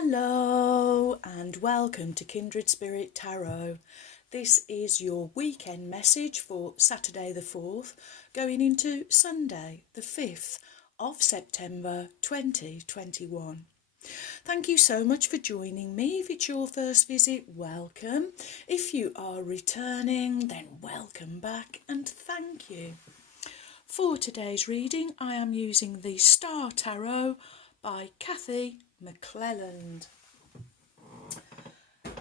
Hello and welcome to Kindred Spirit Tarot. This is your weekend message for Saturday the 4th going into Sunday the 5th of September 2021. Thank you so much for joining me. If it's your first visit, welcome. If you are returning, then welcome back and thank you. For today's reading, I am using the Star Tarot by Kathy McClelland.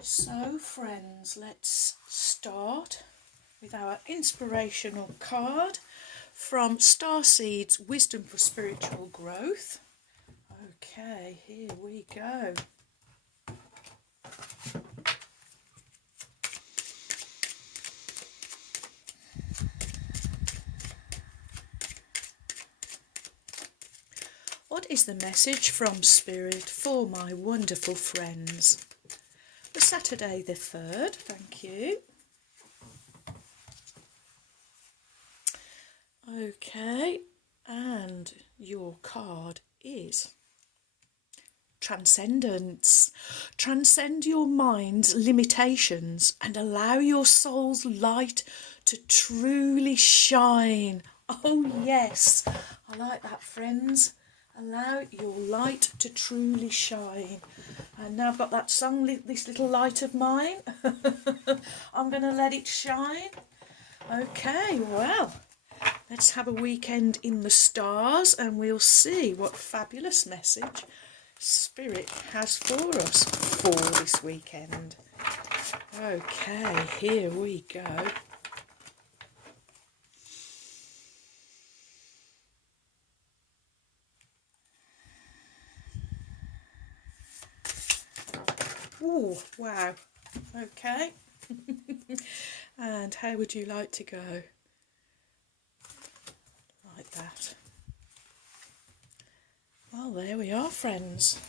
So friends, let's start with our inspirational card from Starseed's Wisdom for Spiritual Growth. Okay, here we go. What is the message from Spirit for my wonderful friends? For Saturday the 3rd, thank you. Okay, and your card is Transcendence. Transcend your mind's limitations and allow your soul's light to truly shine. Oh yes, I like that, friends. Allow your light to truly shine. And now I've got that song, This Little Light of Mine. I'm going to let it shine. Okay, well, let's have a weekend in the stars and we'll see what fabulous message Spirit has for us for this weekend. Okay, here we go. Oh, wow. Okay. And how would you like to go? Like that. Well, there we are, friends.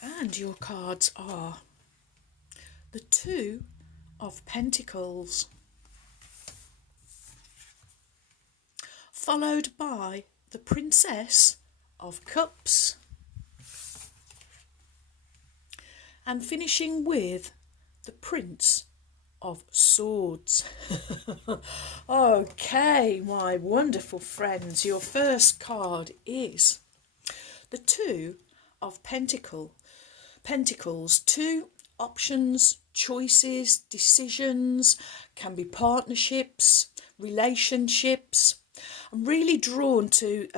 And your cards are the Two of Pentacles, followed by the Princess of Cups, and finishing with the Prince of Swords. Okay, my wonderful friends, your first card is the Two of Pentacles. Two options, choices, decisions, can be partnerships, relationships. I'm really drawn to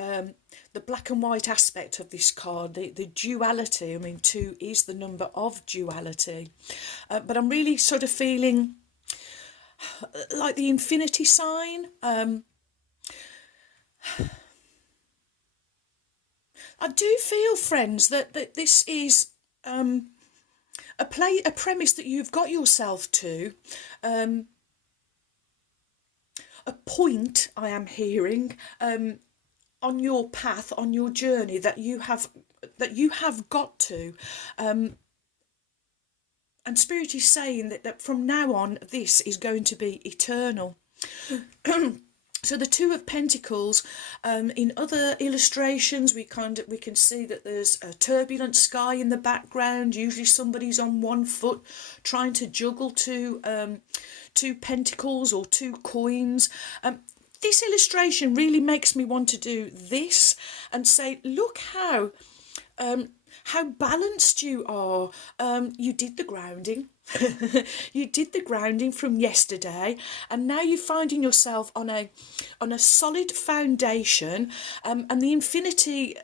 the black and white aspect of this card, the duality. I mean, 2 is the number of duality. But I'm really sort of feeling like the infinity sign. I do feel, friends, that this is a premise that you've got yourself to. A point I am hearing on your path, on your journey that you have got to, and Spirit is saying that from now on this is going to be eternal. So the Two of Pentacles, in other illustrations we can see that there's a turbulent sky in the background. Usually somebody's on one foot trying to juggle two pentacles or 2 coins. This illustration really makes me want to do this and say, look how balanced you are. You did the grounding. You did the grounding from yesterday, and now you're finding yourself on a solid foundation, and the infinity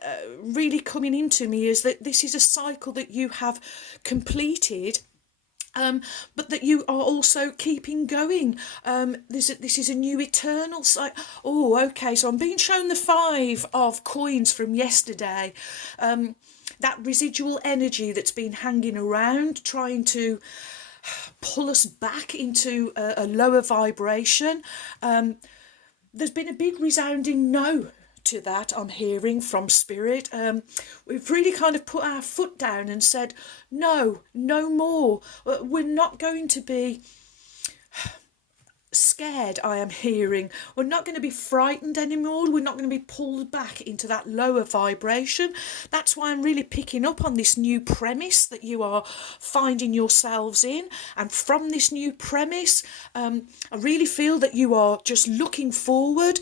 really coming into me is that this is a cycle that you have completed. But that you are also keeping going. This is a new eternal cycle. Oh, okay, so I'm being shown the 5 of coins from yesterday. That residual energy that's been hanging around, trying to pull us back into a lower vibration. There's been a big resounding no to that, I'm hearing from Spirit. We've really kind of put our foot down and said, no more. We're not going to be scared, I am hearing. We're not going to be frightened anymore. We're not going to be pulled back into that lower vibration. That's why I'm really picking up on this new premise that you are finding yourselves in. And from this new premise, I really feel that you are just looking forward.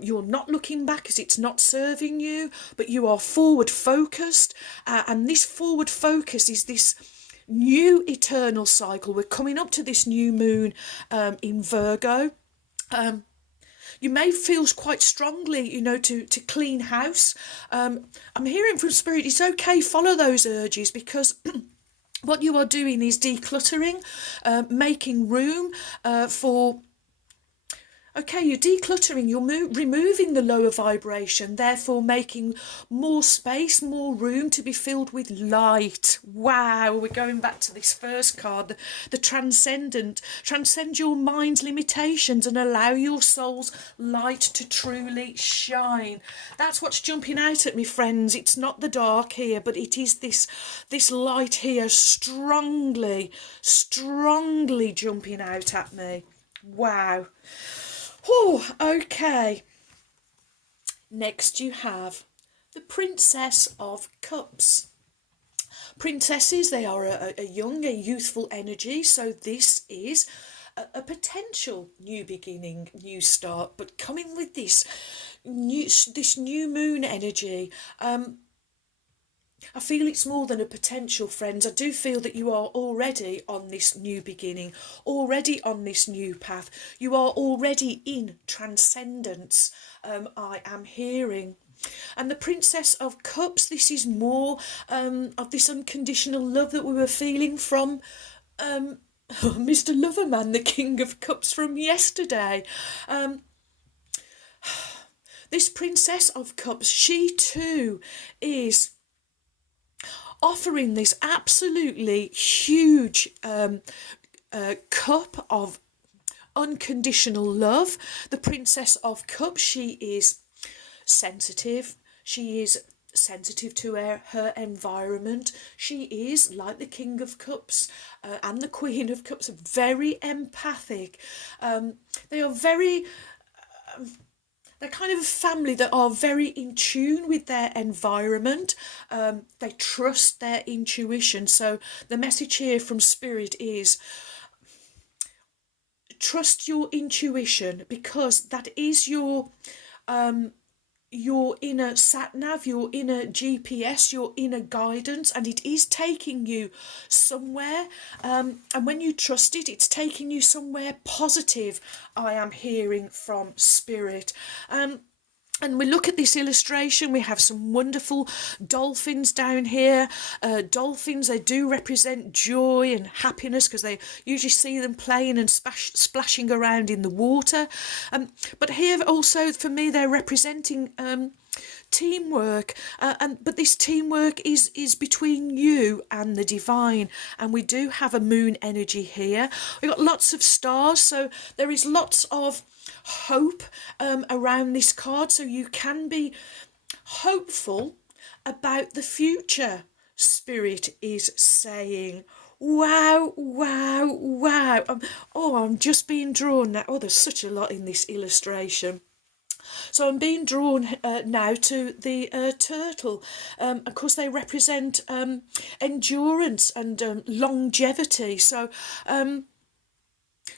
You're not looking back because it's not serving you, but you are forward focused. And this forward focus is this new eternal cycle. We're coming up to this new moon in Virgo. You may feel quite strongly, to clean house. I'm hearing from Spirit, it's okay, follow those urges, because what you are doing is decluttering, making room for... Okay, you're decluttering, you're removing the lower vibration, therefore making more space, more room to be filled with light. Wow, we're going back to this first card, the transcendent. Transcend your mind's limitations and allow your soul's light to truly shine. That's what's jumping out at me, friends. It's not the dark here, but it is this light here strongly jumping out at me. Wow. Oh, okay. Next you have the Princess of Cups. Princesses, they are a young, a youthful energy, so this is a potential new beginning, new start, but coming with this new moon energy. I feel it's more than a potential, friends. I do feel that you are already on this new beginning, already on this new path. You are already in transcendence, I am hearing. And the Princess of Cups, this is more of this unconditional love that we were feeling from Mr. Loverman, the King of Cups from yesterday. This Princess of Cups, she too is offering this absolutely huge cup of unconditional love. The Princess of Cups, she is sensitive. She is sensitive to her environment. She is, like the King of Cups and the Queen of Cups, very empathic. They are very... They're kind of a family that are very in tune with their environment. They trust their intuition. So the message here from Spirit is trust your intuition, because that is your inner sat-nav, your inner GPS, your inner guidance, and it is taking you somewhere. And when you trust it, it's taking you somewhere positive, I am hearing from Spirit. And we look at this illustration, we have some wonderful dolphins down here. Dolphins, they do represent joy and happiness, because they usually see them playing and splashing around in the water. But here also, for me, they're representing teamwork, but this teamwork is between you and the divine, and we do have a moon energy here. We've got lots of stars, so there is lots of hope around this card, so you can be hopeful about the future. Spirit is saying, wow, wow, wow. I'm just being drawn now. There's such a lot in this illustration. So I'm being drawn now to the turtle. Of course, they represent endurance and longevity. So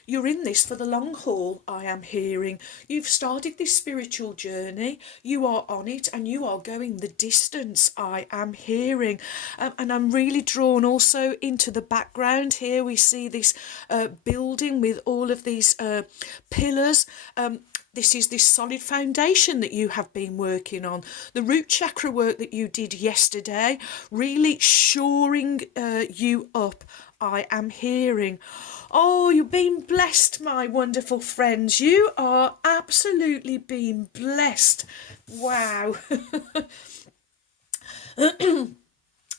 you're in this for the long haul, I am hearing. You've started this spiritual journey. You are on it and you are going the distance, I am hearing. And I'm really drawn also into the background. Here we see this building with all of these pillars. This is this solid foundation that you have been working on. The root chakra work that you did yesterday, really shoring you up, I am hearing. Oh, you're being blessed, my wonderful friends. You are absolutely being blessed. Wow.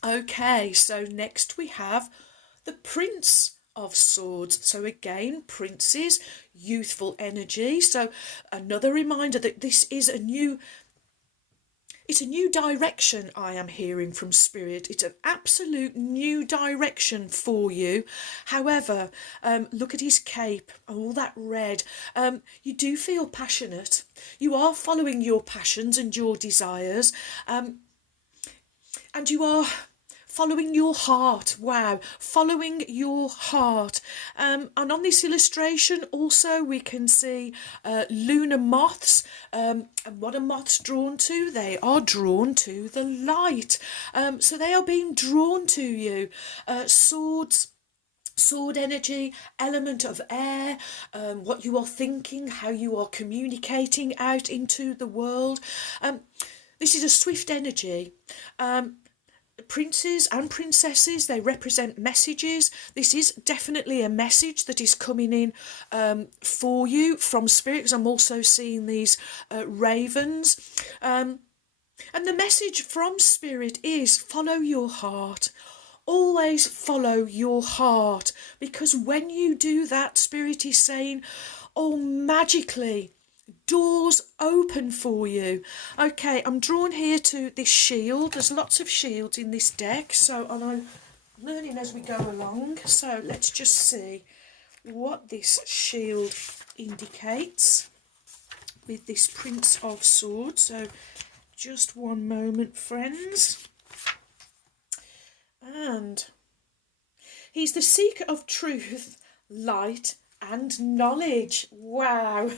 Okay, so next we have the Prince of Swords. So again, princes, youthful energy. So another reminder that this is a new... It's a new direction I am hearing from Spirit. It's an absolute new direction for you. However, look at his cape, all that red. You do feel passionate. You are following your passions and your desires. And you are following your heart. Wow, following your heart. And on this illustration also we can see lunar moths. And what are moths drawn to? They are drawn to the light. So they are being drawn to you. Sword energy, element of air, what you are thinking, how you are communicating out into the world. This is a swift energy. Princes and princesses, they represent messages. This is definitely a message that is coming in for you from Spirit, because I'm also seeing these ravens. And the message from Spirit is follow your heart. Always follow your heart, because when you do that, Spirit is saying, oh, magically, doors open for you. Okay, I'm drawn here to this shield. There's lots of shields in this deck, so I'm learning as we go along. So let's just see what this shield indicates with this Prince of Swords. So just one moment, friends. And he's the seeker of truth, light and knowledge. Wow.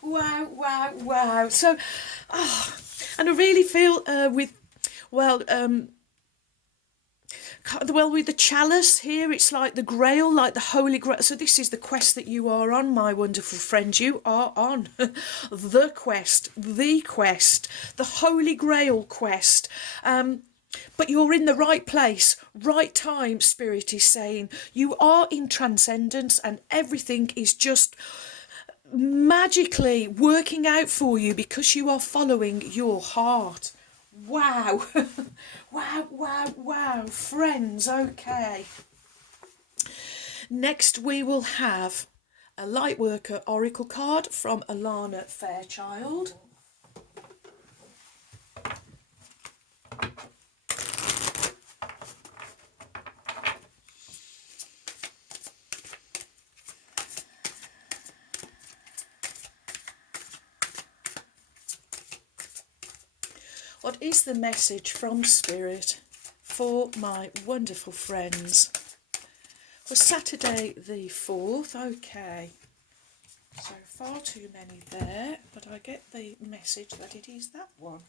wow. So, and I really feel with the chalice here, it's like the grail, like the holy grail. So this is the quest that you are on, my wonderful friends. You are on the quest, the holy grail quest. But you're in the right place, right time, Spirit is saying. You are in transcendence and everything is just magically working out for you because you are following your heart. Wow. wow, friends. Okay. Next we will have a Lightworker Oracle card from Alana Fairchild. What is the message from Spirit for my wonderful friends for Saturday the 4th? Okay, so far too many there, but I get the message that it is that one.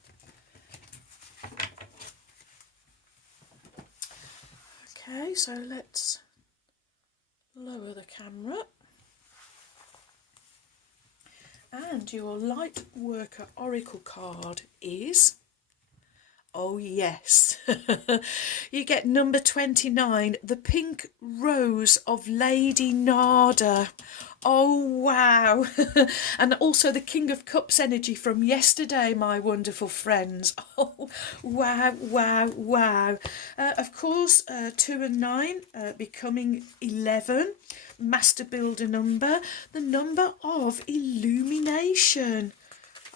Okay, so let's lower the camera. And your Lightworker Oracle card is... oh yes, you get number 29, the Pink Rose of Lady Nada. Oh wow. And also the King of Cups energy from yesterday, my wonderful friends. Oh wow. Of course, 2 and 9 becoming 11, Master Builder number, the number of illumination.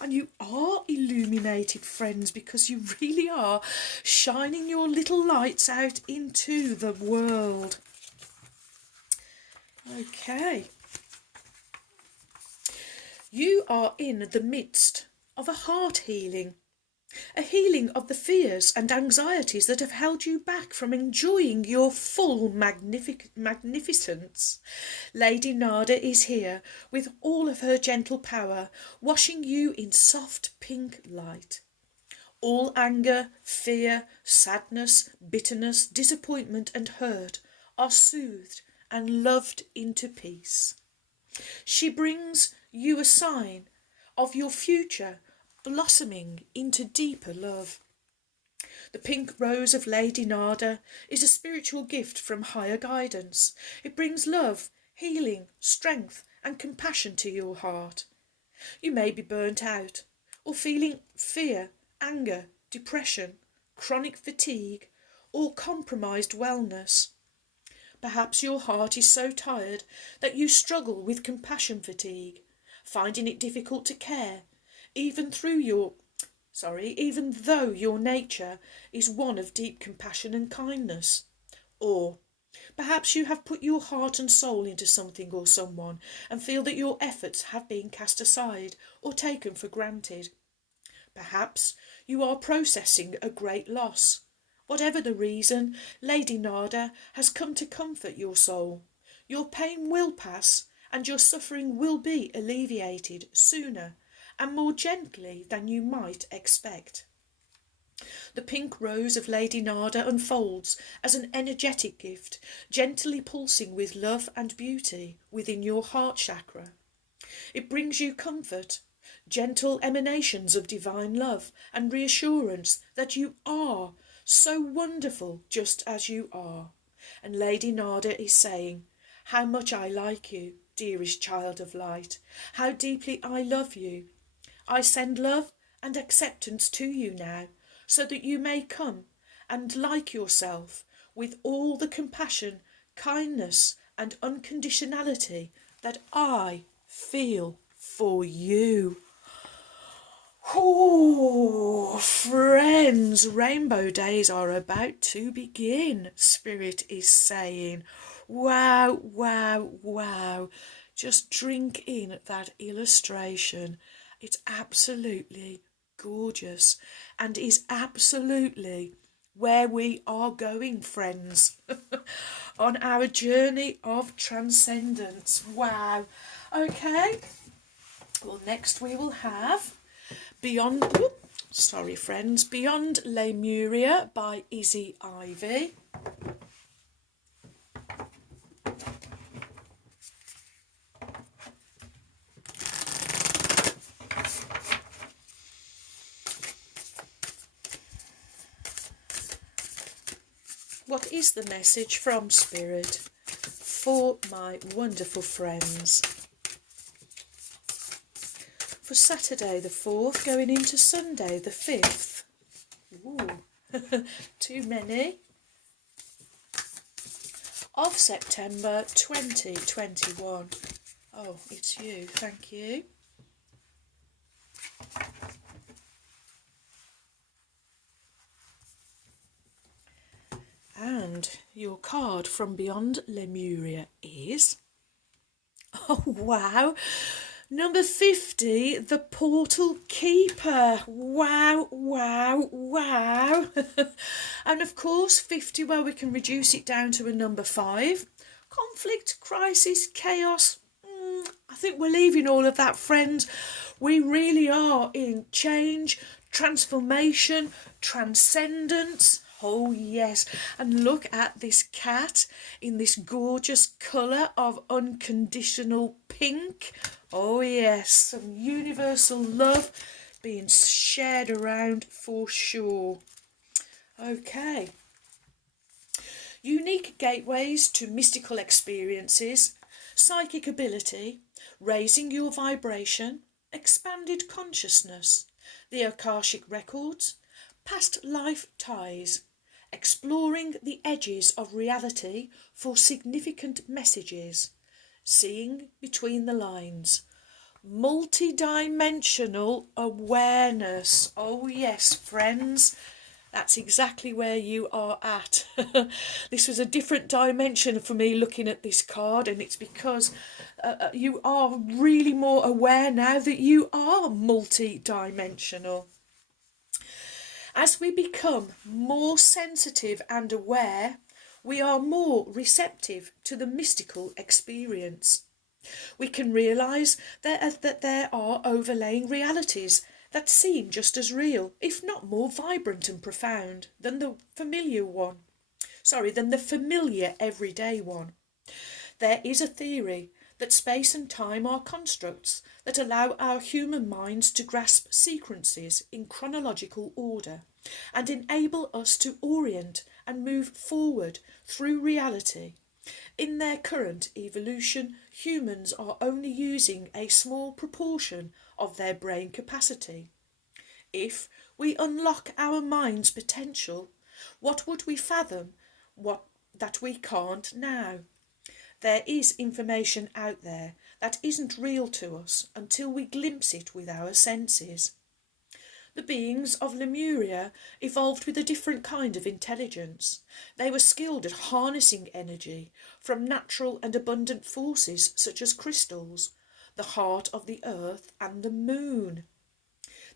And you are illuminated, friends, because you really are shining your little lights out into the world. Okay. You are in the midst of a heart healing. A healing of the fears and anxieties that have held you back from enjoying your full magnificence. Lady Nada is here with all of her gentle power, washing you in soft pink light. All anger, fear, sadness, bitterness, disappointment and hurt are soothed and loved into peace. She brings you a sign of your future blossoming into deeper love. The Pink Rose of Lady Nada is a spiritual gift from higher guidance. It brings love, healing, strength and compassion to your heart. You may be burnt out or feeling fear, anger, depression, chronic fatigue or compromised wellness. Perhaps your heart is so tired that you struggle with compassion fatigue, finding it difficult to care, even through your even though your nature is one of deep compassion and kindness. Or perhaps you have put your heart and soul into something or someone and feel that your efforts have been cast aside or taken for granted. Perhaps you are processing a great loss. Whatever the reason, Lady Nada has come to comfort your soul. Your pain will pass and your suffering will be alleviated sooner and more gently than you might expect. The pink rose of Lady Nada unfolds as an energetic gift, gently pulsing with love and beauty within your heart chakra. It brings you comfort, gentle emanations of divine love and reassurance that you are so wonderful just as you are. And Lady Nada is saying, how much I like you, dearest child of light, how deeply I love you. I send love and acceptance to you now, so that you may come and like yourself with all the compassion, kindness and unconditionality that I feel for you. Oh, friends, rainbow days are about to begin, Spirit is saying. Wow, wow, wow. Just drink in that illustration. It's absolutely gorgeous and is absolutely where we are going, friends, on our journey of transcendence. Wow. Okay. Well, next we will have Beyond Lemuria by Izzy Ivy. What is the message from Spirit for my wonderful friends? For Saturday the 4th, going into Sunday the 5th. Ooh, too many. Of September 2021. Oh, it's you, thank you. And your card from Beyond Lemuria is... oh, wow! Number 50, the Portal Keeper. Wow, wow, wow. And of course, 50, well, we can reduce it down to a number 5. Conflict, crisis, chaos. I think we're leaving all of that, friends. We really are in change, transformation, transcendence. Oh yes, and look at this cat in this gorgeous colour of unconditional pink. Oh yes, some universal love being shared around for sure. Okay. Unique gateways to mystical experiences, psychic ability, raising your vibration, expanded consciousness, the Akashic records, past life ties, exploring the edges of reality for significant messages, seeing between the lines, multi-dimensional awareness. Oh yes, friends, that's exactly where you are at. This was a different dimension for me looking at this card, and it's because you are really more aware now that you are multi-dimensional. As we become more sensitive and aware, we are more receptive to the mystical experience. We can realise that there are overlaying realities that seem just as real, if not more vibrant and profound, than the familiar everyday one. There is a theory that space and time are constructs that allow our human minds to grasp sequences in chronological order and enable us to orient and move forward through reality. In their current evolution, humans are only using a small proportion of their brain capacity. If we unlock our mind's potential, what would we fathom that we can't now? There is information out there that isn't real to us until we glimpse it with our senses. The beings of Lemuria evolved with a different kind of intelligence. They were skilled at harnessing energy from natural and abundant forces such as crystals, the heart of the earth and the moon.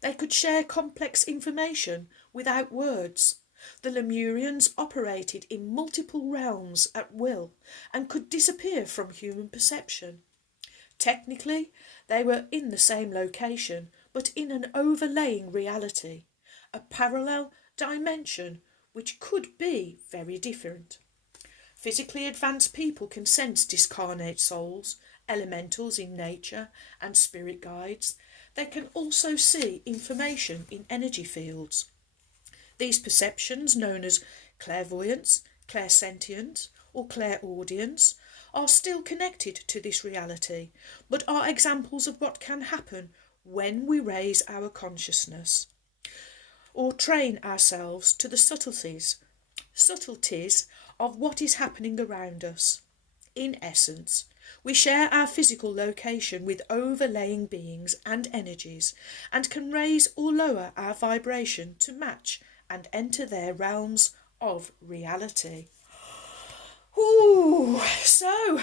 They could share complex information without words. The Lemurians operated in multiple realms at will and could disappear from human perception. Technically, they were in the same location, but in an overlaying reality, a parallel dimension which could be very different. Physically advanced people can sense discarnate souls, elementals in nature, and spirit guides. They can also see information in energy fields. These perceptions, known as clairvoyance, clairsentience, or clairaudience, are still connected to this reality, but are examples of what can happen when we raise our consciousness or train ourselves to the subtleties of what is happening around us. In essence, we share our physical location with overlaying beings and energies and can raise or lower our vibration to match and enter their realms of reality. Ooh, so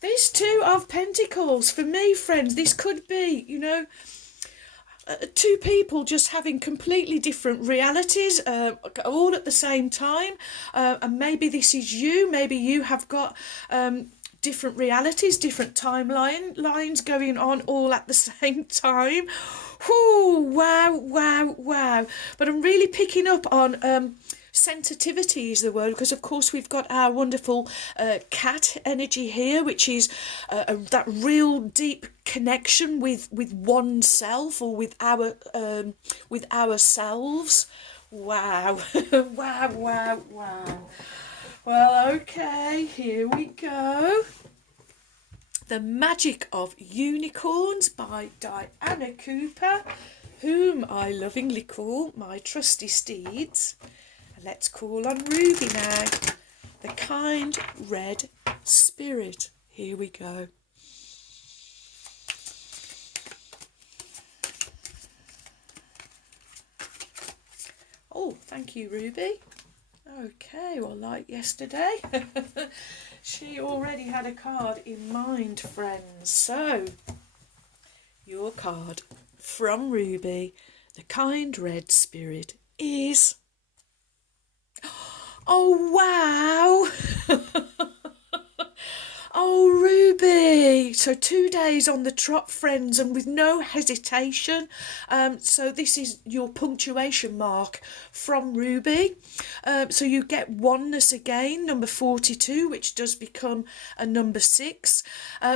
this Two of Pentacles, for me, friends, this could be, two people just having completely different realities all at the same time. And maybe this is you, maybe you have got different realities, different lines going on all at the same time. Ooh, wow. But I'm really picking up on sensitivity is the word, because of course we've got our wonderful cat energy here, which is that real deep connection with oneself or with ourselves. Wow. wow. Well, okay, here we go. The Magic of Unicorns by Diana Cooper, whom I lovingly call my trusty steeds. Let's call on Ruby now, the kind red spirit. Here we go. Oh, thank you, Ruby. Okay, well, like yesterday, she already had a card in mind, friends. So, your card from Ruby, the kind red spirit, is... Oh, wow. Oh, Ruby. So 2 days on the trot, friends, and with no hesitation. So this is your punctuation mark from Ruby. So you get oneness again, number 42, which does become a number 6.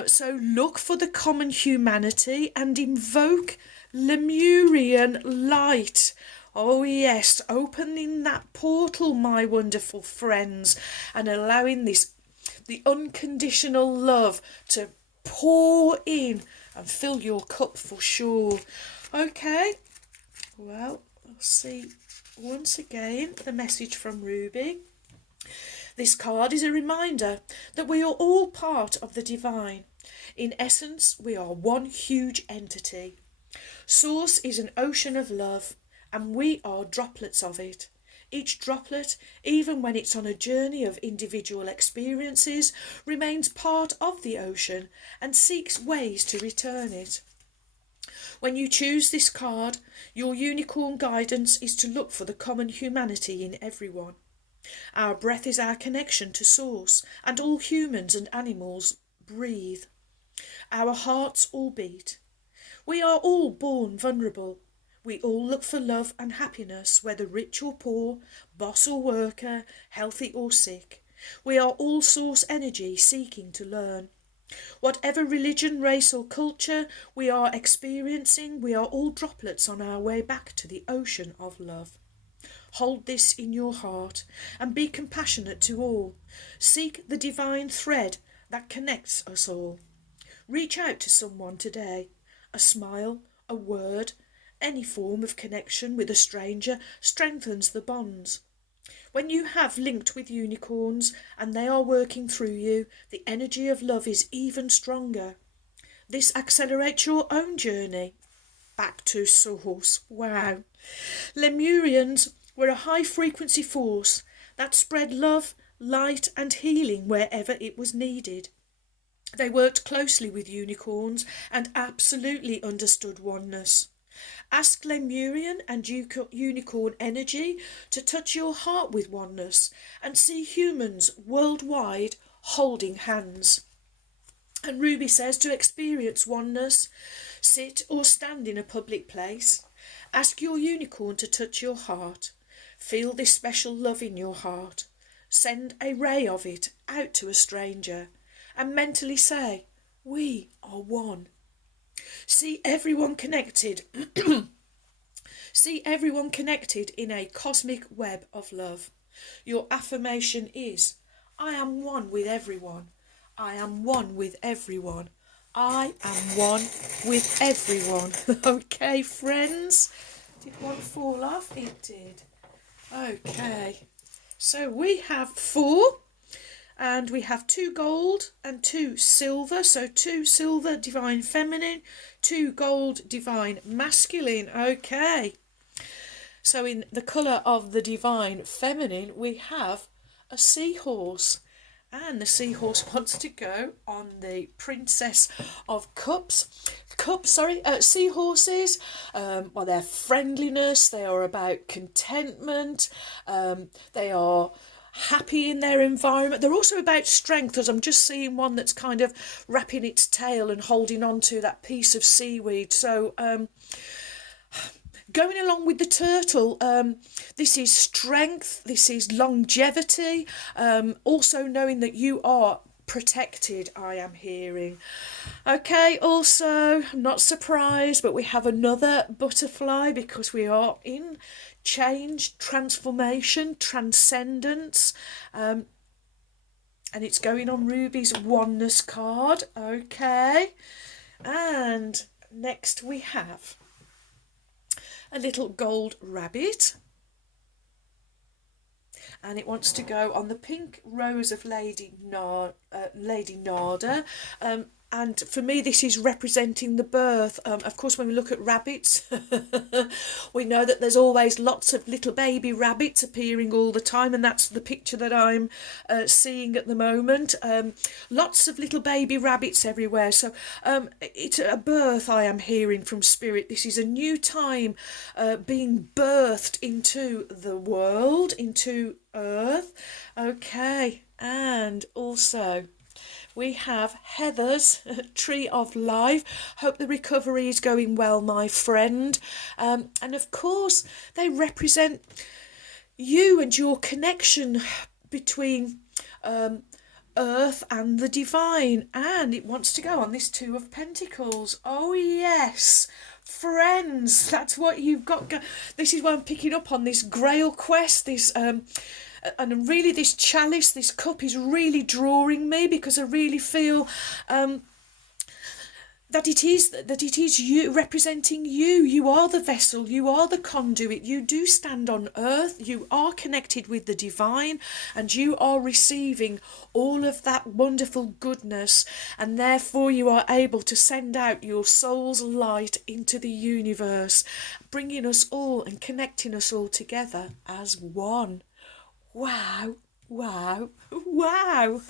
So look for the common humanity and invoke Lemurian light. Oh yes, opening that portal, my wonderful friends, and allowing the unconditional love to pour in and fill your cup for sure. Okay, well, I'll see once again the message from Ruby. This card is a reminder that we are all part of the divine. In essence, we are one huge entity. Source is an ocean of love, and we are droplets of it. Each droplet, even when it's on a journey of individual experiences, remains part of the ocean and seeks ways to return it. When you choose this card, your unicorn guidance is to look for the common humanity in everyone. Our breath is our connection to Source, and all humans and animals breathe. Our hearts all beat. We are all born vulnerable. We all look for love and happiness, whether rich or poor, boss or worker, healthy or sick. We are all source energy seeking to learn. Whatever religion, race or culture we are experiencing, we are all droplets on our way back to the ocean of love. Hold this in your heart and be compassionate to all. Seek the divine thread that connects us all. Reach out to someone today. A smile, a word, any form of connection with a stranger strengthens the bonds. When you have linked with unicorns and they are working through you, the energy of love is even stronger. This accelerates your own journey. back to source. Wow. Lemurians were a high frequency force that spread love, light and healing wherever it was needed. They worked closely with unicorns and absolutely understood oneness. Ask Lemurian and unicorn energy to touch your heart with oneness and see humans worldwide holding hands. And Ruby says to experience oneness, sit or stand in a public place. Ask your unicorn to touch your heart. Feel this special love in your heart. Send a ray of it out to a stranger and mentally say, we are one. See everyone connected. See everyone connected in a cosmic web of love. Your affirmation is, I am one with everyone. I am one with everyone. I am one with everyone. Okay, friends. Did one fall off? It did. Okay. So we have 4. And we have 2 gold and 2 silver. So 2 silver, divine feminine, 2 gold, divine masculine. Okay. So in the colour of the divine feminine, we have a seahorse. And the seahorse wants to go on the Princess of Cups. Seahorses, well, their friendliness, they are about contentment, they are happy in their environment. They're also about strength, as I'm just seeing one that's kind of wrapping its tail and holding on to that piece of seaweed. So going along with the turtle, this is strength, this is longevity, also knowing that you are protected, I am hearing. Okay, also, I'm not surprised, but we have another butterfly because we are in change, transformation, transcendence, and it's going on Ruby's oneness card. Okay, and next we have a little gold rabbit, and it wants to go on the pink rose of Lady Nada. And for me, this is representing the birth. Of course, when we look at rabbits, we know that there's always lots of little baby rabbits appearing all the time, and that's the picture that I'm seeing at the moment. Lots of little baby rabbits everywhere. So it's a birth I am hearing from Spirit. This is a new time being birthed into the world, into Earth. Okay, and also we have Heather's Tree of Life. Hope the recovery is going well, my friend. And of course, they represent you and your connection between Earth and the divine. And it wants to go on this 2 of Pentacles. Oh, yes. Friends, that's what you've got. This is why I'm picking up on this Grail quest, this and really this chalice, this cup is really drawing me, because I really feel that it is you, representing you. You are the vessel, you are the conduit, you do stand on earth, you are connected with the divine, and you are receiving all of that wonderful goodness, and therefore you are able to send out your soul's light into the universe, bringing us all and connecting us all together as one. Wow, wow, wow.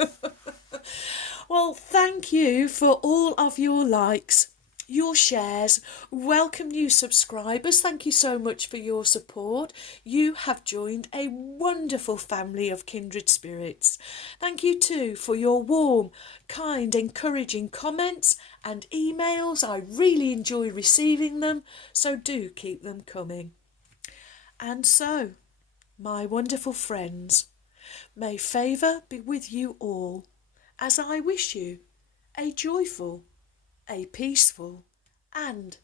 Well, thank you for all of your likes, your shares. Welcome new subscribers. Thank you so much for your support. You have joined a wonderful family of kindred spirits. Thank you too for your warm, kind, encouraging comments and emails. I really enjoy receiving them, so do keep them coming. And so, my wonderful friends, may favour be with you all, as I wish you a joyful, a peaceful, and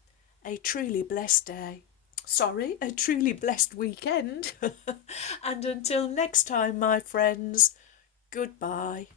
a truly blessed day. Sorry, a truly blessed weekend. And until next time, my friends, goodbye.